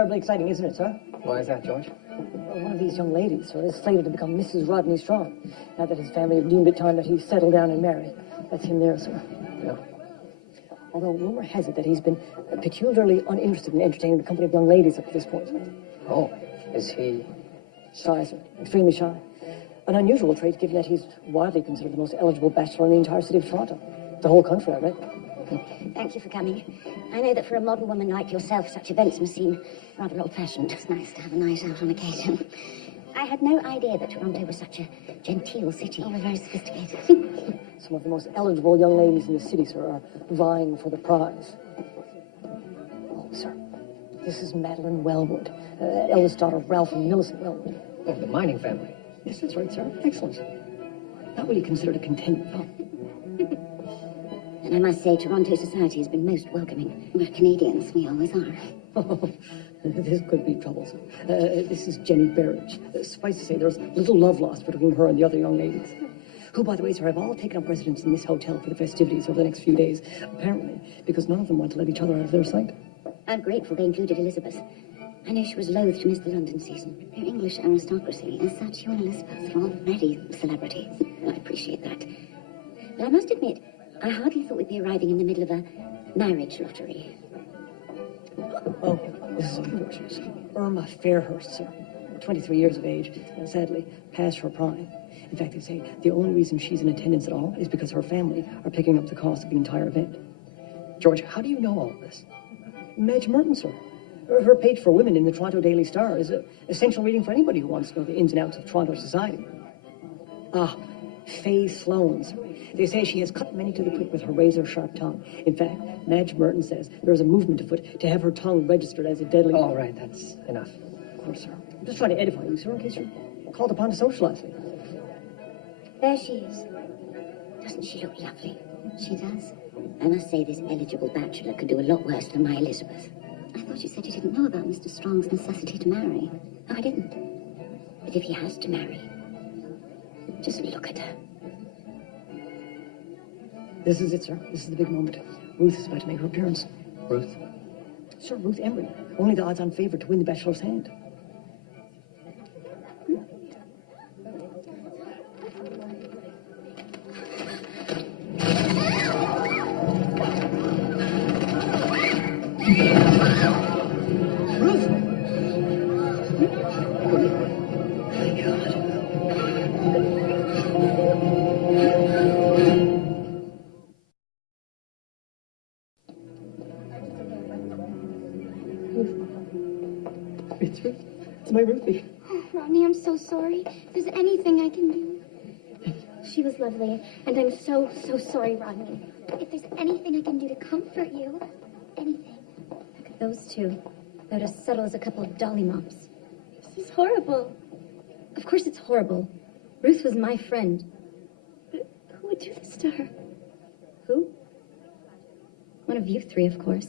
terribly exciting, isn't it, sir? Why is that, George? Well, one of these young ladies, sir, is slated to become Mrs. Rodney Strong. Now that his family have deemed it time that he settle down and marry. That's him there, sir. Yeah. Although rumor has it that he's been peculiarly uninterested in entertaining the company of young ladies up to this point. Oh, is he... Shy, sir. Extremely shy. An unusual trait, given that he's widely considered the most eligible bachelor in the entire city of Toronto. The whole country, I reckon. Thank you for coming. I know that for a modern woman like yourself, such events must seem rather old-fashioned. It's nice to have a night out on occasion. I had no idea that Toronto was such a genteel city. Oh, we're very sophisticated. Some of the most eligible young ladies in the city, sir, are vying for the prize. Oh, sir, this is Madeline Wellwood, eldest daughter of Ralph and Millicent Wellwood. Oh, the mining family. Yes, that's right, sir. Excellent. Not really considered a contender, though. And I must say, Toronto society has been most welcoming. We're Canadians, we always are. Oh, this could be troublesome. This is Jenny Berridge. Suffice to say, there's little love lost between her and the other young ladies. Who, by the way, sir, have all taken up residence in this hotel for the festivities over the next few days. Apparently, because none of them want to let each other out of their sight. I'm grateful they included Elizabeth. I know she was loath to miss the London season. They're English aristocracy. As such, you and Elizabeth are already celebrities. I appreciate that. But I must admit, I hardly thought we'd be arriving in the middle of a marriage lottery. Oh, this is unfortunate. Irma Fairhurst, sir. 23 years of age, sadly, past her prime. In fact, they say the only reason she's in attendance at all is because her family are picking up the cost of the entire event. George, how do you know all this? Madge Merton, sir. Her page for women in the Toronto Daily Star is an essential reading for anybody who wants to know the ins and outs of Toronto society. Ah, Faye Sloan, sir. They say she has cut many to the quick with her razor-sharp tongue. In fact, Madge Merton says there is a movement afoot to have her tongue registered as a deadly... Oh, right, that's enough. Of course, sir. I'm just trying to edify you, sir, in case you're called upon to socialize me. There she is. Doesn't she look lovely? She does. I must say this eligible bachelor could do a lot worse than my Elizabeth. I thought you said you didn't know about Mr. Strong's necessity to marry. No, I didn't. But if he has to marry, just look at her. This is it, sir. This is the big moment. Ruth is about to make her appearance. Ruth? Sir, Ruth Emery. Only the odds-on favorite to win the bachelor's hand. It's my Ruthie. Oh, Rodney, I'm so sorry. If there's anything I can do. She was lovely, and I'm so sorry, Rodney. If there's anything I can do to comfort you, anything. Look at those two. About as subtle as a couple of dolly mops. This is horrible. Of course it's horrible. Ruth was my friend. But who would do this to her? Who? One of you three, of course.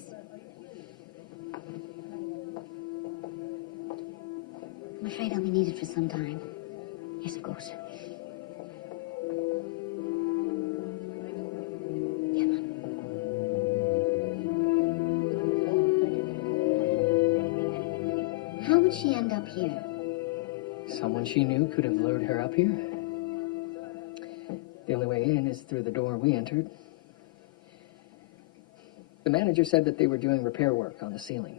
I'm afraid I'll be needed for some time. Yes, of course. Come on. How would she end up here? Someone she knew could have lured her up here. The only way in is through the door we entered. The manager said that they were doing repair work on the ceiling.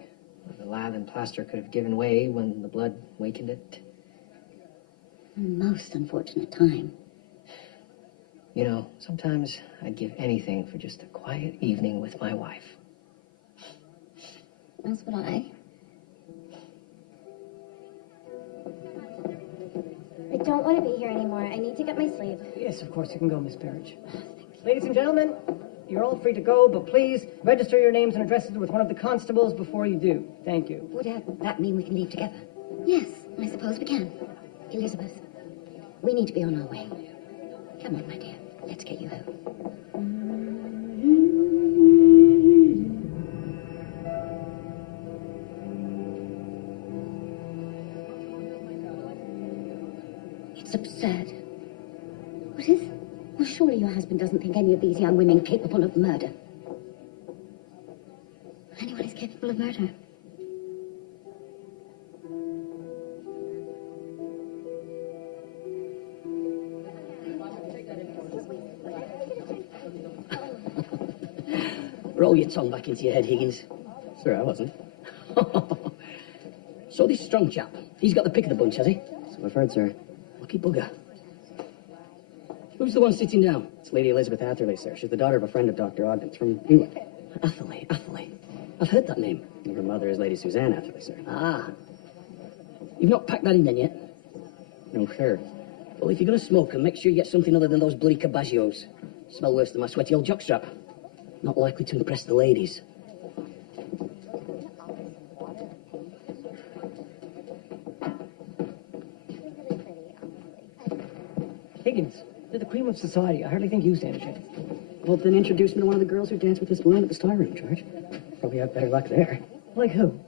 The lath and plaster could have given way when the blood weakened it. A most unfortunate time. You know, sometimes I'd give anything for just a quiet evening with my wife. That's what I don't want to be here anymore. I need to get my sleep. Yes, of course, you can go, Miss Berridge. Ladies and gentlemen, you're all free to go, but please register your names and addresses with one of the constables before you do. Thank you. Would that mean we can leave together? Yes, I suppose we can. Elizabeth, we need to be on our way. Come on, my dear. Let's get you home. It's absurd. What is? Well, surely your husband doesn't think any of these young women capable of murder. Anyone is capable of murder. Roll your tongue back into your head, Higgins. Sir, I wasn't. So this strong chap, he's got the pick of the bunch, has he? So I've heard, sir. Lucky bugger. Who's the one sitting down? It's Lady Elizabeth Atherley, sir. She's the daughter of a friend of Dr. Ogden's from England. Atherley. I've heard that name. And her mother is Lady Suzanne Atherley, sir. Ah. You've not packed that in then yet? No, sir. Well, if you're going to smoke 'em, make sure you get something other than those bloody cabagios. Smell worse than my sweaty old jockstrap. Not likely to impress the ladies. Higgins, they're the cream of society. I hardly think you stand a chance. Well, then introduce me to one of the girls who danced with this blonde at the Star Room, George. Probably have better luck there. Like who?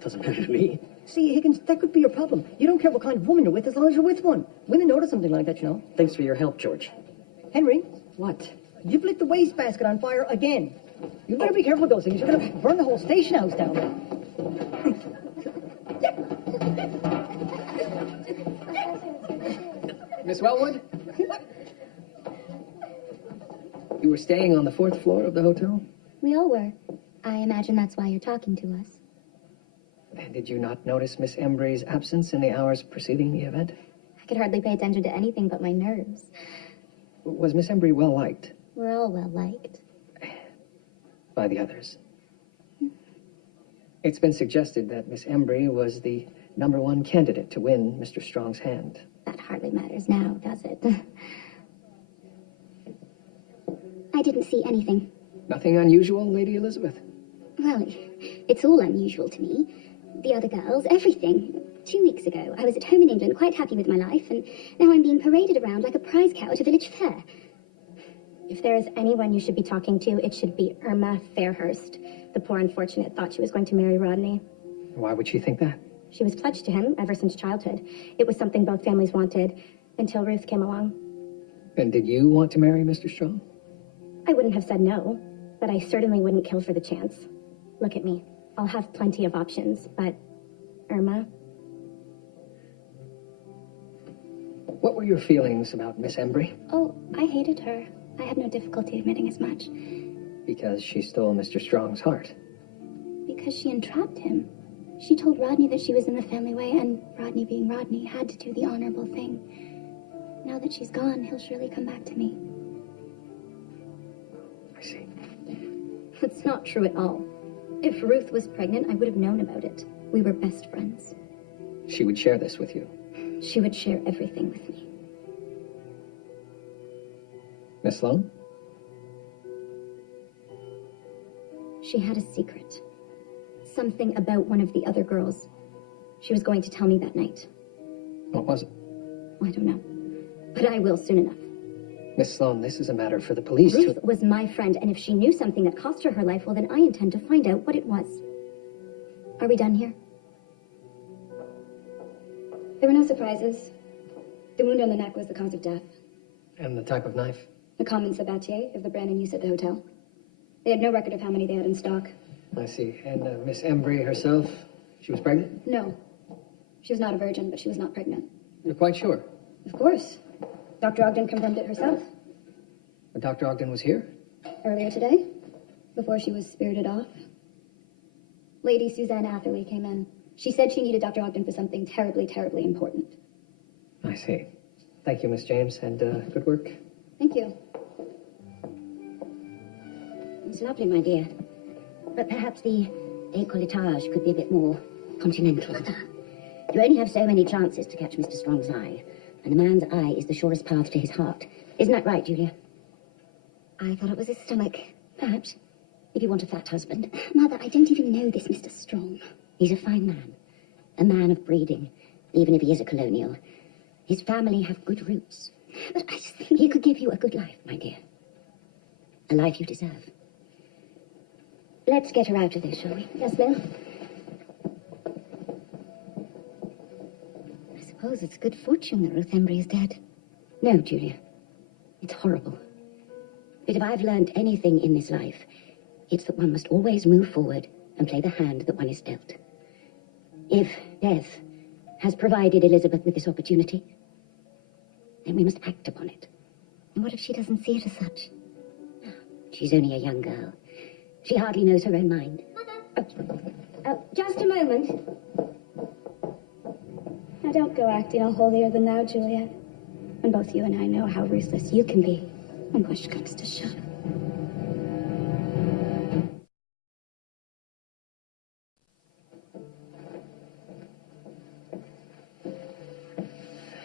Doesn't matter to me. See, Higgins, that could be your problem. You don't care what kind of woman you're with as long as you're with one. Women notice something like that, you know. Thanks for your help, George. Henry, What? you've lit the wastebasket on fire again. You better be careful with those things. You're going to burn the whole station house down there. Miss Wellwood? You were staying on the 4th floor of the hotel? We all were. I imagine that's why you're talking to us. And did you not notice Miss Embry's absence in the hours preceding the event? I could hardly pay attention to anything but my nerves. Was Miss Embry well liked We're all well liked. by the others? It's been suggested that Miss Embry was the #1 candidate to win Mr. Strong's hand. That hardly matters now, does it? I didn't see anything. Nothing unusual, Lady Elizabeth? Well, it's all unusual to me. The other girls, everything. 2 weeks ago, I was at home in England, quite happy with my life, and now I'm being paraded around like a prize cow at a village fair. If there is anyone you should be talking to, it should be Irma Fairhurst. The poor unfortunate thought she was going to marry Rodney. Why would she think that? She was pledged to him ever since childhood. It was something both families wanted, until Ruth came along. And did you want to marry Mr. Strong? I wouldn't have said no, but I certainly wouldn't kill for the chance. Look at me. I'll have plenty of options, but Irma? What were your feelings about Miss Embry? Oh, I hated her. I had no difficulty admitting as much. Because she stole Mr. Strong's heart. Because she entrapped him. She told Rodney that she was in the family way, and Rodney, being Rodney, had to do the honorable thing. Now that she's gone, he'll surely come back to me. I see. It's not true at all. If Ruth was pregnant, I would have known about it. We were best friends. She would share this with you. She would share everything with me. Miss Sloane? She had a secret. Something about one of the other girls. She was going to tell me that night. What was it? I don't know. But I will soon enough. Miss Sloane, this is a matter for the police Ruth to... was my friend, and if she knew something that cost her her life, well, then I intend to find out what it was. Are we done here? There were no surprises. The wound on the neck was the cause of death. And the type of knife? A common sabatier of the brand in use at the hotel. They had no record of how many they had in stock. I see. And Miss Embry herself, she was pregnant? No. She was not a virgin, but she was not pregnant. You're quite sure? Of course. Dr. Ogden confirmed it herself. But Dr. Ogden was here? Earlier today, before she was spirited off. Lady Suzanne Atherley came in. She said she needed Dr. Ogden for something terribly, terribly important. I see. Thank you, Miss James, and good work. Thank you. It's lovely, my dear. But perhaps the décolletage could be a bit more continental. You only have so many chances to catch Mr. Strong's eye, and a man's eye is the surest path to his heart. Isn't that right, Julia? I thought it was his stomach. Perhaps. If you want a fat husband. Mother, I don't even know this Mr. Strong. He's a fine man. A man of breeding, even if he is a colonial. His family have good roots. But I just think He could give you a good life, my dear. A life you deserve. Let's get her out of this, shall we? Yes, ma'am. I suppose it's good fortune that Ruth Embry is dead. No, Julia. It's horrible. But if I've learned anything in this life, it's that one must always move forward and play the hand that one is dealt. If death has provided Elizabeth with this opportunity, then we must act upon it. And what if she doesn't see it as such? She's only a young girl. She hardly knows her own mind. Just a moment. Now, don't go acting all holier than thou, Juliet. When both you and I know how ruthless you can be when push comes to shove.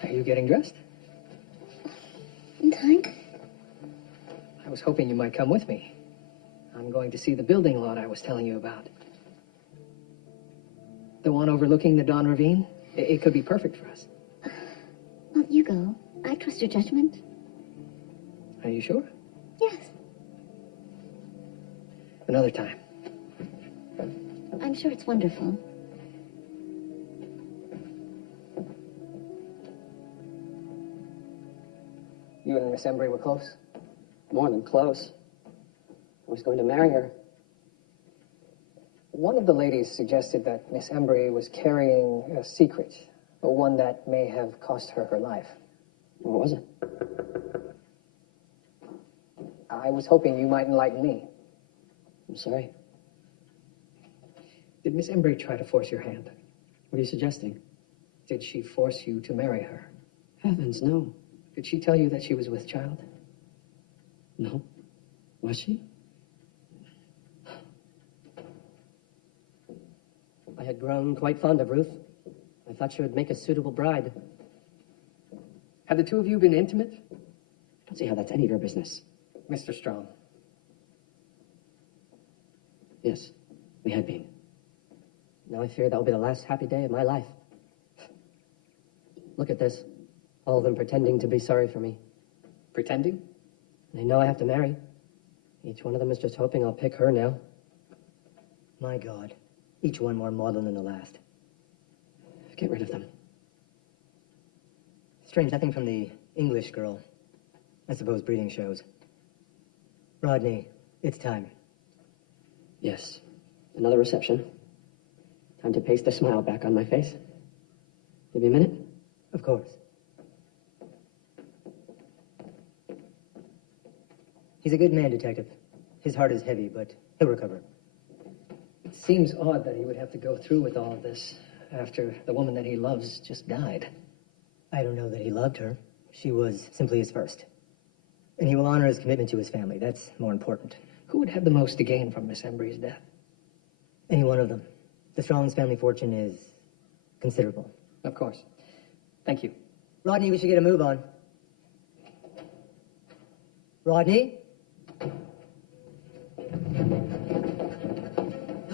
Are you getting dressed? In time? I was hoping you might come with me. I'm going to see the building lot I was telling you about. The one overlooking the Don Ravine? It could be perfect for us. Well, you go. I trust your judgment. Are you sure? Yes. Another time. I'm sure it's wonderful. You and Miss Embry were close? More than close. I was going to marry her. One of the ladies suggested that Miss Embry was carrying a secret, one that may have cost her her life. What was it? I was hoping you might enlighten me. I'm sorry. Did Miss Embry try to force your hand? What are you suggesting? Did she force you to marry her? Heavens, no. Did she tell you that she was with child? No. Was she? I had grown quite fond of Ruth. I thought she would make a suitable bride. Had the two of you been intimate? I don't see how that's any of your business. Mr. Strong. Yes, we had been. Now I fear that will be the last happy day of my life. Look at this. All of them pretending to be sorry for me. Pretending? They know I have to marry. Each one of them is just hoping I'll pick her now. My God. Each one more maudlin than the last. Get rid of them. Strange, nothing from the English girl. I suppose breeding shows. Rodney, it's time. Yes. Another reception. Time to paste a smile back on my face. Give me a minute? Of course. He's a good man, Detective. His heart is heavy, but he'll recover. It seems odd that he would have to go through with all of this after the woman that he loves just died. I don't know that he loved her. She was simply his first. And he will honor his commitment to his family. That's more important. Who would have the most to gain from Miss Embry's death? Any one of them. The Strong's family fortune is considerable. Of course. Thank you. Rodney, we should get a move on. Rodney?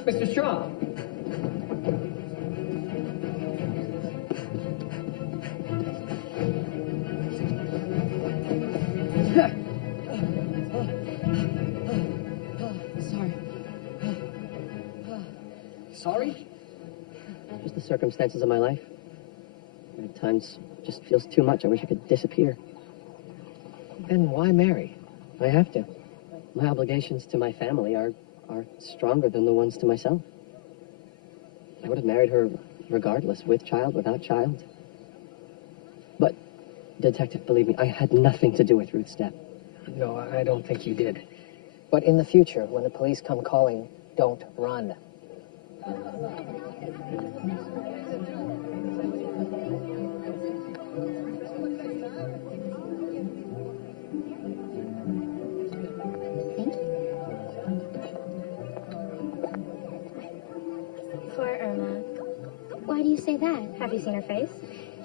Mr. Strong! Sorry? Just the circumstances of my life. At times, it just feels too much. I wish I could disappear. Then why marry? I have to. My obligations to my family are stronger than the ones to myself. I would have married her regardless, with child, without child. But, Detective, believe me, I had nothing to do with Ruth's death. No, I don't think you did. But in the future, when the police come calling, don't run. Thank you. Poor Irma. Why do you say that? Have you seen her face?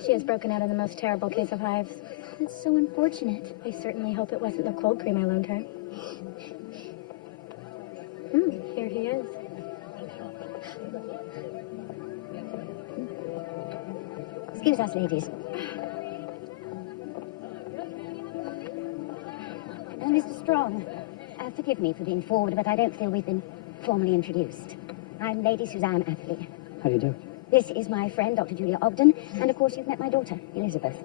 She has broken out in the most terrible case of hives. That's so unfortunate. I certainly hope it wasn't the cold cream I loaned her. Here he is. Excuse us, ladies. Mr. Strong, forgive me for being forward, but I don't feel we've been formally introduced. I'm Lady Suzanne Atherley. How do you do? This is my friend, Dr. Julia Ogden, and of course you've met my daughter, Elizabeth.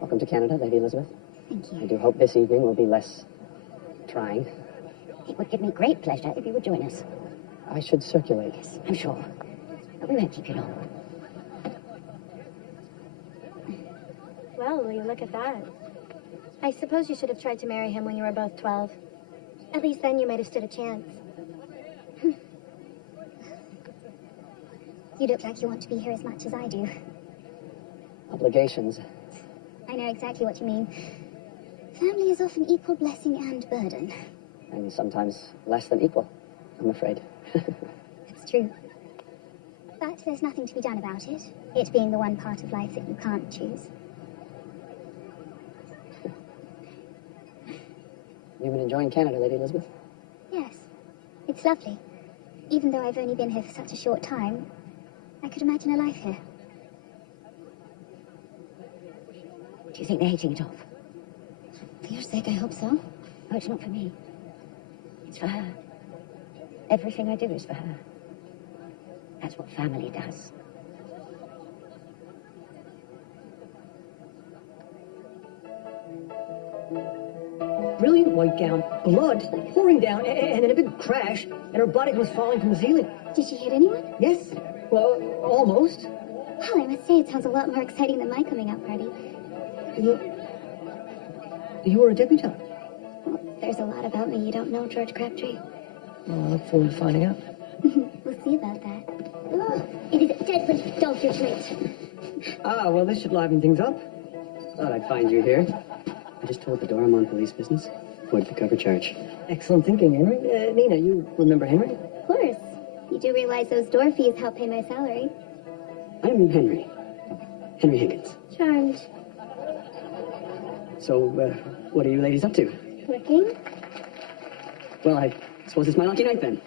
Welcome to Canada, Lady Elizabeth. Thank you. I do hope this evening will be less trying. It would give me great pleasure if you would join us. I should circulate. Yes, I'm sure. But we won't keep you long. Well, will you look at that? I suppose you should have tried to marry him when you were both 12. At least then you might have stood a chance. You look like you want to be here as much as I do. Obligations. I know exactly what you mean. Family is often equal blessing and burden. And sometimes less than equal, I'm afraid. That's true. But there's nothing to be done about it. It being the one part of life that you can't choose. You've been enjoying Canada, Lady Elizabeth? Yes, it's lovely. Even though I've only been here for such a short time, I could imagine a life here. Do you think they're hitting it off? For your sake, I hope so. Oh, it's not for me. It's for her. Everything I do is for her. That's what family does. Brilliant white gown, blood pouring down, and then a big crash, and her body was falling from the ceiling. Did she hit anyone? Yes, well, almost. Well, I must say it sounds a lot more exciting than my coming out party. You were a debutante. Well, there's a lot about me you don't know, George Crabtree. Well, I look forward to finding out. We'll see about that. Oh, it is a deadly dull here tonight. Ah, well, this should liven things up. Thought I'd find you here. I just told the door I'm on police business. Avoid the cover charge. Excellent thinking, Henry. Nina, you remember Henry? Of course. You do realize those door fees help pay my salary. I'm Henry. Henry Higgins. Charmed. So, what are you ladies up to? Working? Well, I suppose it's my lucky night then.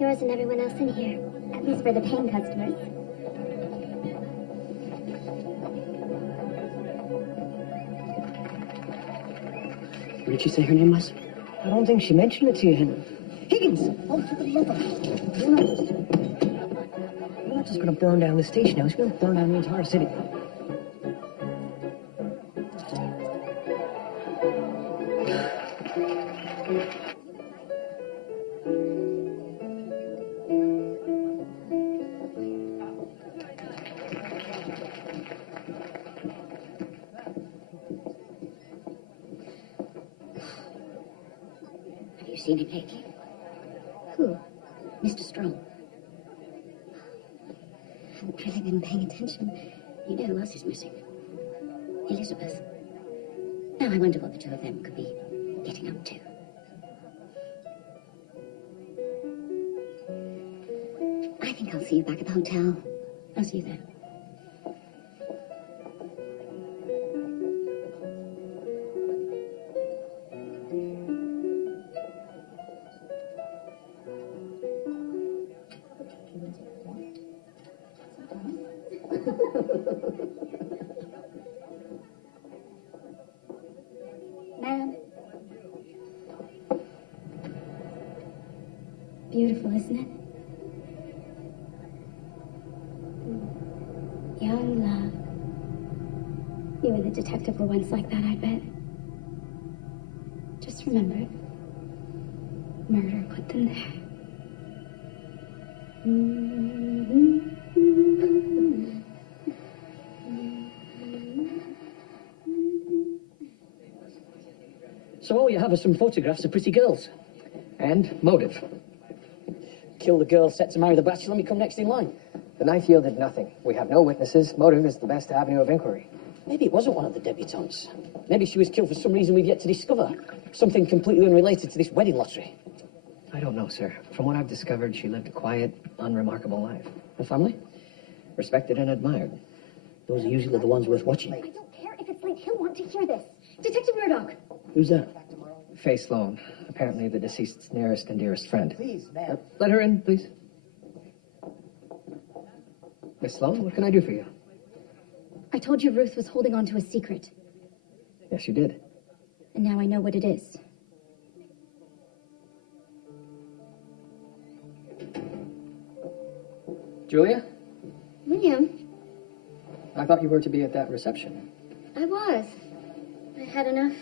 Yours and everyone else in here. At least for the paying customers. What did she say her name was? I don't think she mentioned it to you, Henry. Higgins! Oh, for the love of... You're not just going to burn down the station now. She's going to burn down the entire city. Have you seen him lately? Who? Mr. Strong. I haven't really been paying attention. You know who else is missing? Elizabeth. Now I wonder what the two of them could be getting up to. I think I'll see you back at the hotel. I'll see you then. Ma'am. Beautiful, isn't it? Young love. You and the detective were once like that, I bet. Just remember it. Murder put them there. So all you have are some photographs of pretty girls. And motive. Kill the girl set to marry the bachelor and become next in line. The knife yielded nothing. We have no witnesses. Motive is the best avenue of inquiry. Maybe it wasn't one of the debutantes. Maybe she was killed for some reason we've yet to discover. Something completely unrelated to this wedding lottery. I don't know, sir. From what I've discovered, she lived a quiet, unremarkable life. Her family? Respected and admired. Those are usually the ones worth watching. I don't care if it's late. He'll want to hear this. Detective Murdoch. Who's that? Faye Sloan, apparently the deceased's nearest and dearest friend. Please, ma'am. Let her in, please. Miss Sloan, what can I do for you? I told you Ruth was holding on to a secret, Yes, you did. and now I know what it is. Julia, William, I thought you were to be at that reception. I was. I had enough.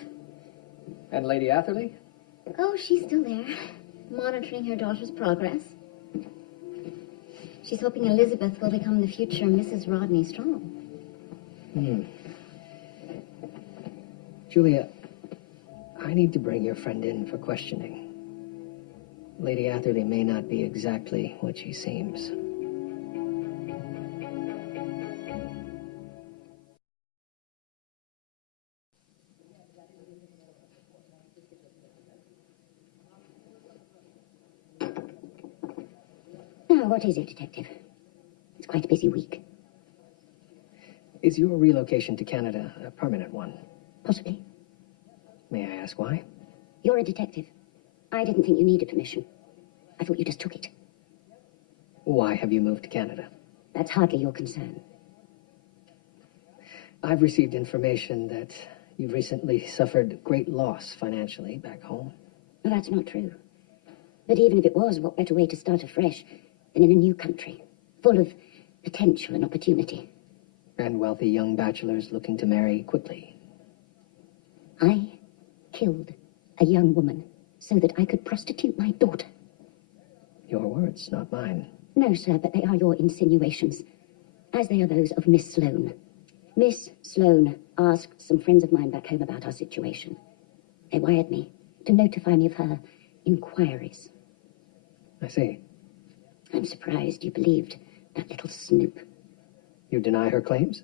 And Lady Atherley? Oh, she's still there, monitoring her daughter's progress. She's hoping Elizabeth will become the future Mrs. Rodney Strong. Julia, I need to bring your friend in for questioning. Lady Atherley may not be exactly what she seems. what is it, Detective? It's quite a busy week. Is your relocation to Canada a permanent one? Possibly. May I ask why? You're a detective. I didn't think you needed permission. I thought you just took it. Why have you moved to Canada? That's hardly your concern. I've received information that you've recently suffered great loss financially back home. No, that's not true. But even if it was, what better way to start afresh than in a new country, full of potential and opportunity? And wealthy young bachelors looking to marry quickly. I killed a young woman so that I could prostitute my daughter. Your words, not mine. No, sir, but they are your insinuations, as they are those of Miss Sloane. Miss Sloane asked some friends of mine back home about our situation. They wired me to notify me of her inquiries. I see. I'm surprised you believed that little snoop. You deny her claims?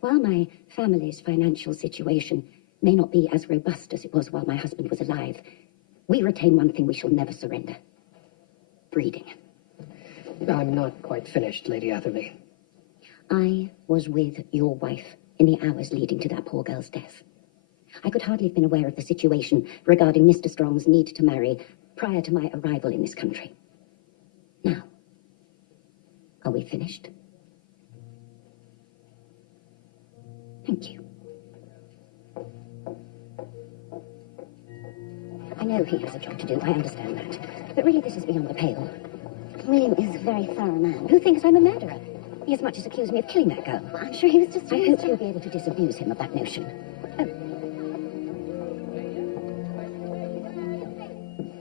While my family's financial situation may not be as robust as it was while my husband was alive, we retain one thing we shall never surrender. Breeding. I'm not quite finished, Lady Atherley. I was with your wife in the hours leading to that poor girl's death. I could hardly have been aware of the situation regarding Mr. Strong's need to marry prior to my arrival in this country. Now, are we finished? Thank you. I know he has a job to do, I understand that. But really, this is beyond the pale. William is a very thorough man who thinks I'm a murderer. He as much as accused me of killing that girl. I'm sure he was just I doing hope his you'll job. be able to disabuse him of that notion.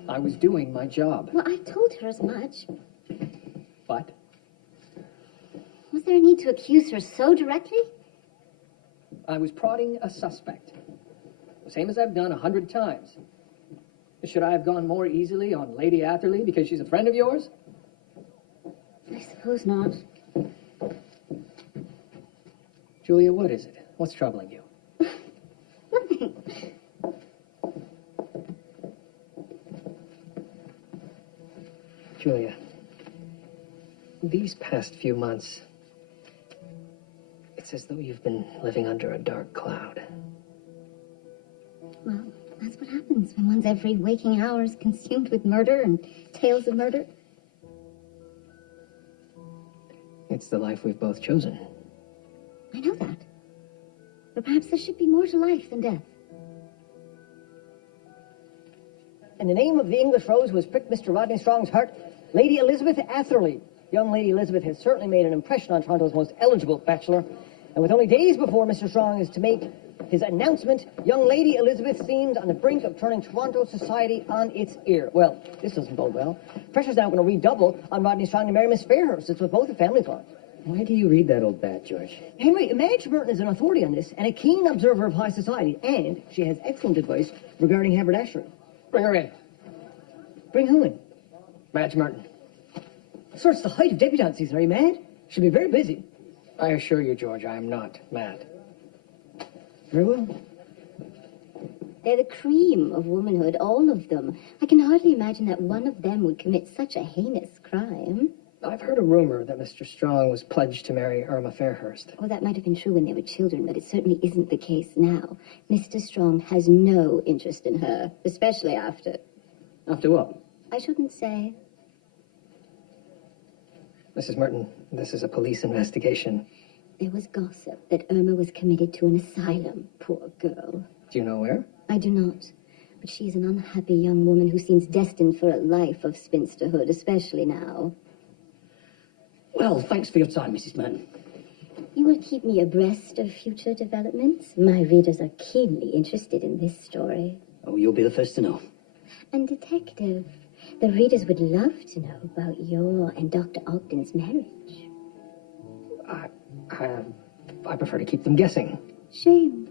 I was doing my job. Well, I told her as much. But Was there a need to accuse her so directly? I was prodding a suspect. The same as I've done 100 times. Should I have gone more easily on Lady Atherley because she's a friend of yours? I suppose not. Julia, what is it? What's troubling you? Nothing. Julia, these past few months, it's as though you've been living under a dark cloud. Well, that's what happens when one's every waking hour is consumed with murder and tales of murder. It's the life we've both chosen. I know that. But perhaps there should be more to life than death. In the name of the English rose who has pricked Mr. Rodney Strong's heart, Lady Elizabeth Atherley. Young Lady Elizabeth has certainly made an impression on Toronto's most eligible bachelor. And with only days before Mr. Strong is to make his announcement, young Lady Elizabeth seems on the brink of turning Toronto society on its ear. Well, this doesn't bode well. Pressure's now going to redouble on Rodney Strong to marry Miss Fairhurst. It's what both the families want. Why do you read that old bat, George? Henry, Madge Merton is an authority on this and a keen observer of high society, and she has excellent advice regarding haberdashery. Bring her in. Bring who in? Madge Merton. Sir, it's the height of debutante season. Are you mad? She'll be very busy. I assure you, George, I am not mad. Very well. They're the cream of womanhood, all of them. I can hardly imagine that one of them would commit such a heinous crime. I've heard a rumor that Mr. Strong was pledged to marry Irma Fairhurst. Oh, that might have been true when they were children, but it certainly isn't the case now. Mr. Strong has no interest in her, especially after... After what? I shouldn't say. Mrs. Merton, this is a police investigation. There was gossip that Irma was committed to an asylum. Poor girl. Do you know where? I do not. But she is an unhappy young woman who seems destined for a life of spinsterhood, especially now. Well, thanks for your time, Mrs. Merton. You will keep me abreast of future developments. My readers are keenly interested in this story. Oh, you'll be the first to know. And Detective, the readers would love to know about your and Dr. Ogden's marriage. I prefer to keep them guessing. Shame.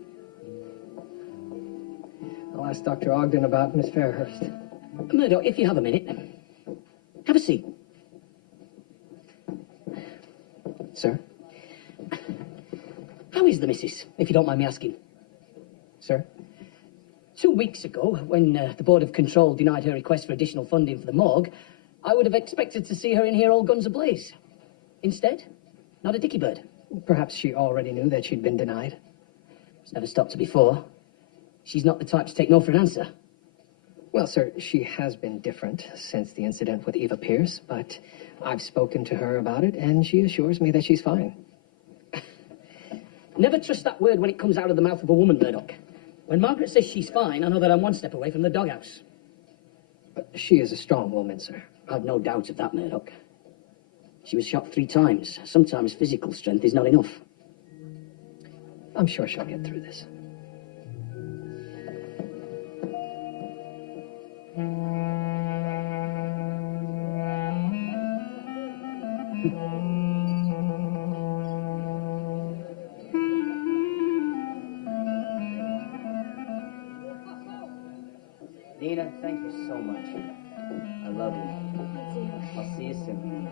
I'll ask Dr. Ogden about Miss Fairhurst. Murdoch, if you have a minute, have a seat. Sir? How is the missus, if you don't mind me asking? Sir? 2 weeks ago, when the Board of Control denied her request for additional funding for the morgue, I would have expected to see her in here all guns ablaze. Instead, not a dicky bird. Perhaps she already knew that she'd been denied. It's never stopped her before. She's not the type to take no for an answer. Well, sir, she has been different since the incident with Eva Pierce, but I've spoken to her about it, and she assures me that she's fine. Never trust that word when it comes out of the mouth of a woman, Murdoch. When Margaret says she's fine, I know that I'm one step away from the doghouse. But she is a strong woman, sir. I've no doubt of that, Murdoch. She was shot 3 times. Sometimes physical strength is not enough. I'm sure she'll get through this. Nina, thank you so much. I love you. I'll see you soon.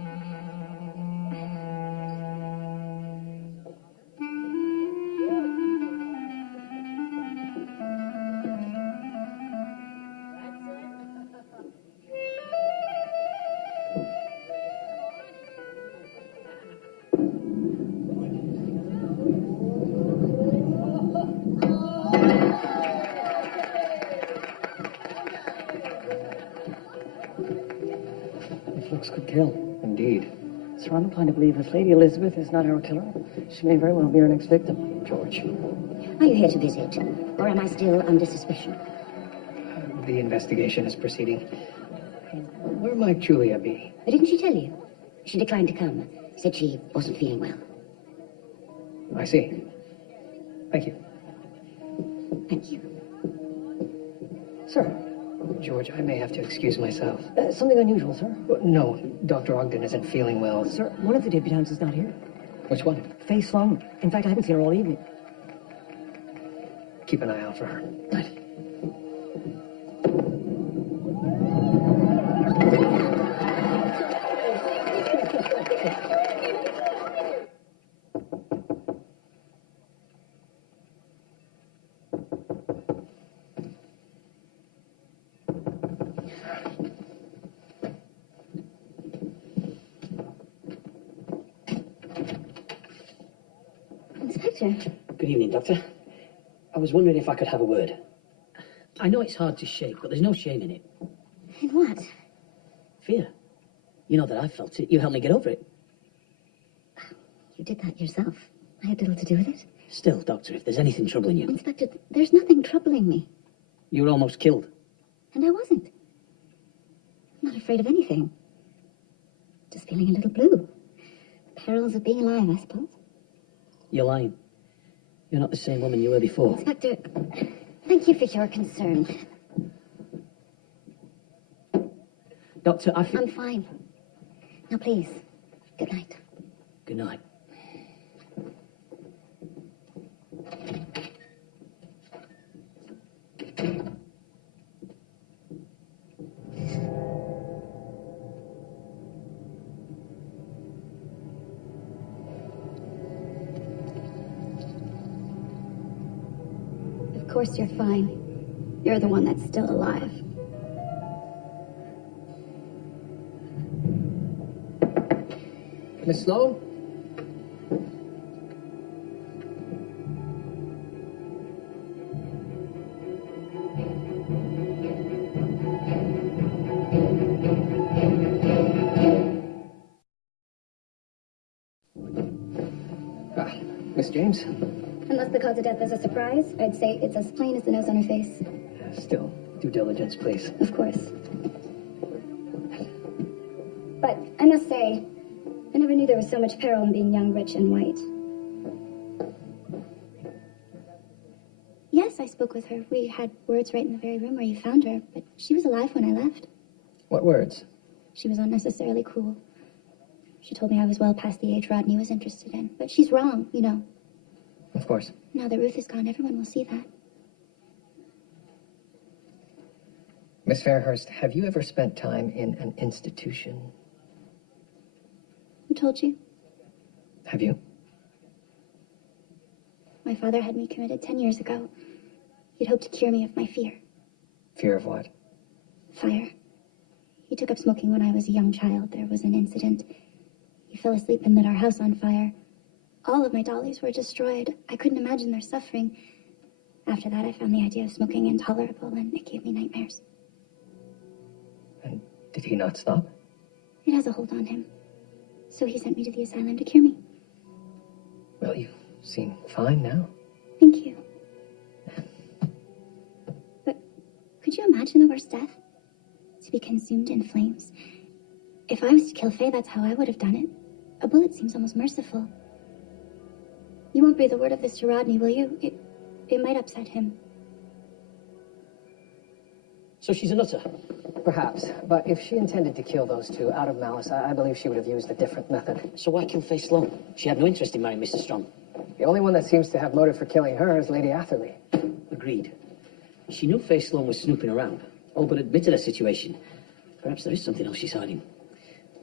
If looks could kill. Indeed. Sir, I'm inclined to believe this Lady Elizabeth is not our killer. She may very well be our next victim. George, Are you here to visit? Or am I still under suspicion? the investigation is proceeding. Where might Julia be? But didn't she tell you? She declined to come. Said she wasn't feeling well. I see. Thank you. Thank you. Sir, George, I may have to excuse myself. something unusual, sir. No, Dr. Ogden isn't feeling well. Sir, one of the debutantes is not here. Which one? Faye Sloan. In fact, I haven't seen her all evening. Keep an eye out for her. Right. Inspector, Good evening, Doctor. I was wondering if I could have a word. I know it's hard to shake, but there's no shame in it. in what? Fear. You know that I felt it. You helped me get over it. You did that yourself. I had little to do with it. Still, Doctor, if there's anything troubling you, Inspector, there's nothing troubling me. you were almost killed. And I wasn't. I'm not afraid of anything. Just feeling a little blue. Perils of being alive, I suppose. You're lying. You're not the same woman you were before. Inspector, thank you for your concern. Doctor, I feel... I'm fine. Now, please, good night. Good night. Of course you're fine. You're the one that's still alive. Miss Sloan? Miss James? Unless the cause of death is a surprise, I'd say it's as plain as the nose on her face. Still, due diligence, please. Of course. But I must say, I never knew there was so much peril in being young, rich, and white. Yes, I spoke with her. We had words right in the very room where you found her, but she was alive when I left. What words? She was unnecessarily cruel. She told me I was well past the age Rodney was interested in. But she's wrong, you know. Of course. Now that Ruth is gone, everyone will see that. Miss Fairhurst, have you ever spent time in an institution? Who told you? Have you? My father had me committed 10 years ago. He'd hoped to cure me of my fear. Fear of what? Fire. He took up smoking when I was a young child. There was an incident. He fell asleep and lit our house on fire. All of my dollies were destroyed. I couldn't imagine their suffering. After that, I found the idea of smoking intolerable, and it gave me nightmares. And did he not stop? It has a hold on him. So he sent me to the asylum to cure me. Well, you seem fine now. Thank you. But could you imagine the worst death? To be consumed in flames. If I was to kill Faye, that's how I would have done it. A bullet seems almost merciful. You won't breathe a word of this to Rodney, will you? It might upset him. So she's a nutter. Perhaps, but if she intended to kill those two out of malice, I believe she would have used a different method. So why kill Faye Sloan? She had no interest in marrying Mr. Strong. The only one that seems to have motive for killing her is Lady Atherley. Agreed. She knew Faye Sloan was snooping around, all but admitted her situation. Perhaps there is something else she's hiding.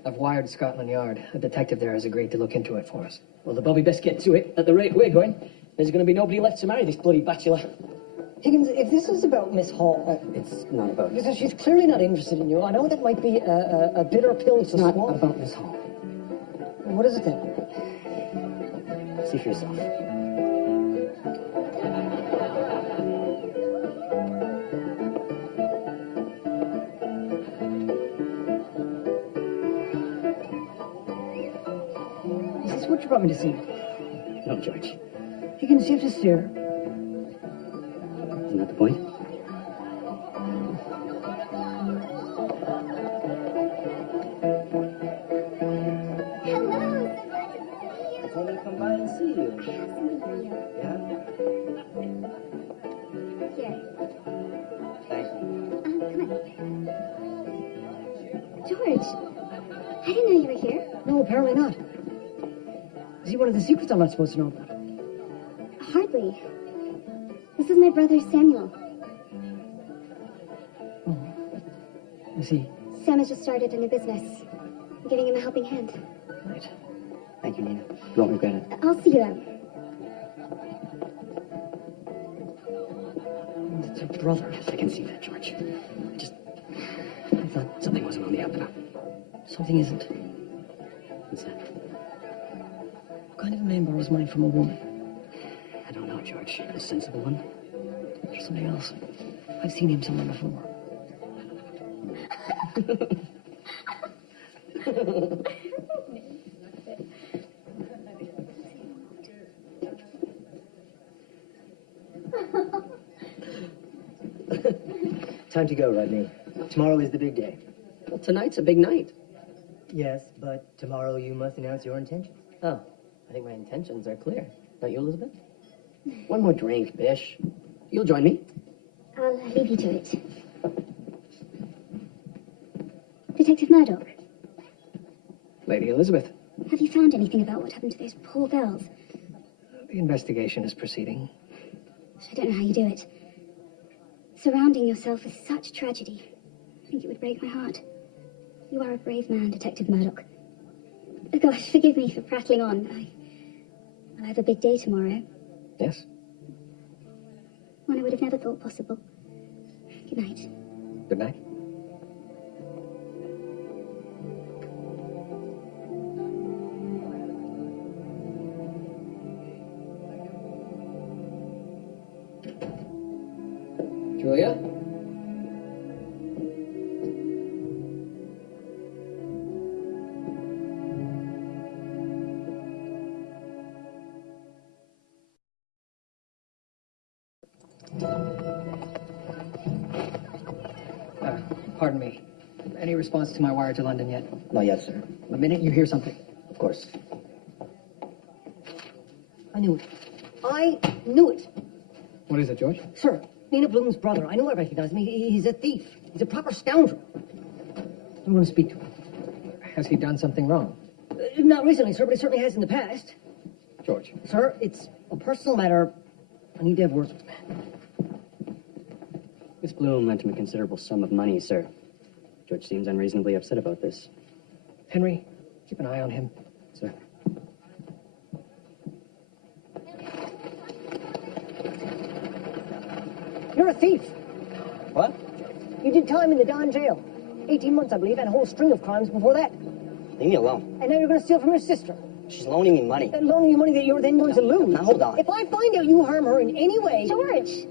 I've wired Scotland Yard. A detective there has agreed to look into it for us. Well, the Bobby best get to it. At the rate we're going, there's going to be nobody left to marry this bloody bachelor. Higgins, if this is about Miss Hall, It's not about... because she's clearly not interested in you. I know that might be a bitter pill to Not swallow. about Miss Hall. What is it then? See for yourself. Is this what you brought me to see? No, George. Higgins, you have to stare. Isn't that the point? I told her to come by and see you. Yeah? Here. Thank you. Come on. George, I didn't know you were here. No, apparently not. Is he one of the secrets I'm not supposed to know about? Hardly. This is my brother Samuel. Oh, I see. Sam has just started a new business. I'm giving him a helping hand. Right. Thank you, Nina. You won't regret it. I'll see you out. It's her brother. Yes, I can see that, George. I thought something wasn't on the up and up. Something isn't. What's that? What kind of a man borrows money from a woman? I don't know, George. A sensible one? Or something else? I've seen him somewhere before. Time to go, Rodney. Tomorrow is the big day. Well, tonight's a big night. Yes, but tomorrow you must announce your intentions. Oh, I think my intentions are clear. Don't you, Elizabeth? One more drink, Bish. You'll join me? I'll leave you to it. Detective Murdoch, Lady Elizabeth, have you found anything about what happened to those poor girls? the investigation is proceeding. I don't know how you do it. Surrounding yourself with such tragedy. I think it would break my heart. You are a brave man, Detective Murdoch. Oh, gosh, forgive me for prattling on. I'll have a big day tomorrow. Yes? One I would have never thought possible. Good night. Good night. Julia? Pardon me. Any response to my wire to London yet? Not yet, sir. The minute you hear something. Of course. I knew it. I knew it. What is it, George? Sir, Nina Bloom's brother. I know I recognize him. He's a thief. He's a proper scoundrel. I want to speak to him. Has he done something wrong? Not recently, sir, but he certainly has in the past. George. Sir, it's a personal matter. I need to have words with him. Miss Bloom lent him a considerable sum of money, sir. George seems unreasonably upset about this. Henry, keep an eye on him. Sir. You're a thief. What? You did time in the Don jail. 18 months, I believe, and a whole string of crimes before that. Leave me alone. And now you're going to steal from your sister. She's loaning me money. And loaning you money that you're then going to lose. Now, hold on. If I find out you harm her in any way... George!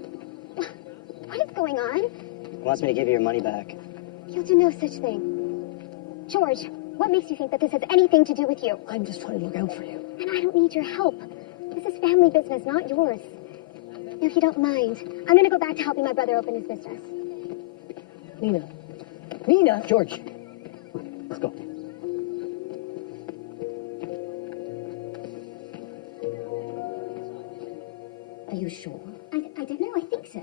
What is going on? He wants me to give you your money back. You'll do no such thing. George, what makes you think that this has anything to do with you? I'm just trying to look out for you. And I don't need your help. This is family business, not yours. Now, if you don't mind, I'm going to go back to helping my brother open his business. Nina. Nina! George, let's go. Are you sure? I don't know, I think so.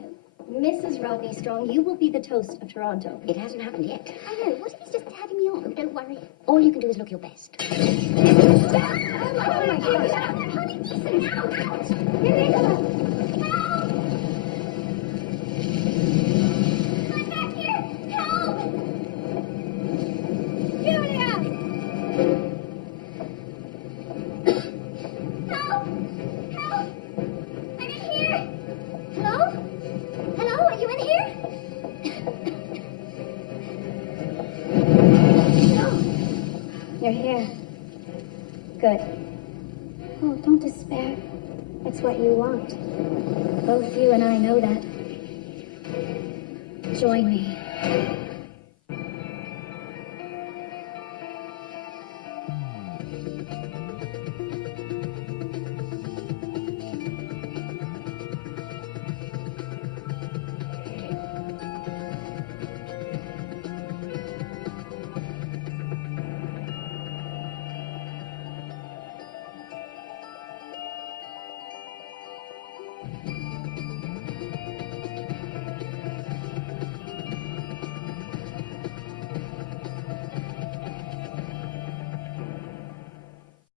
Mrs. Rodney Strong, you will be the toast of Toronto. It hasn't happened yet. I know, what if he's just having me on? Don't worry. All you can do is look your best. Oh my gosh. Helene Bisson, now, out! Yannick! Help! I'm back here! Help! Julia! Help! Help! I'm in here! Hello? Hello, are you in here? Oh, you're here. Good. Oh, don't despair. It's what you want. Both you and I know that. Join me.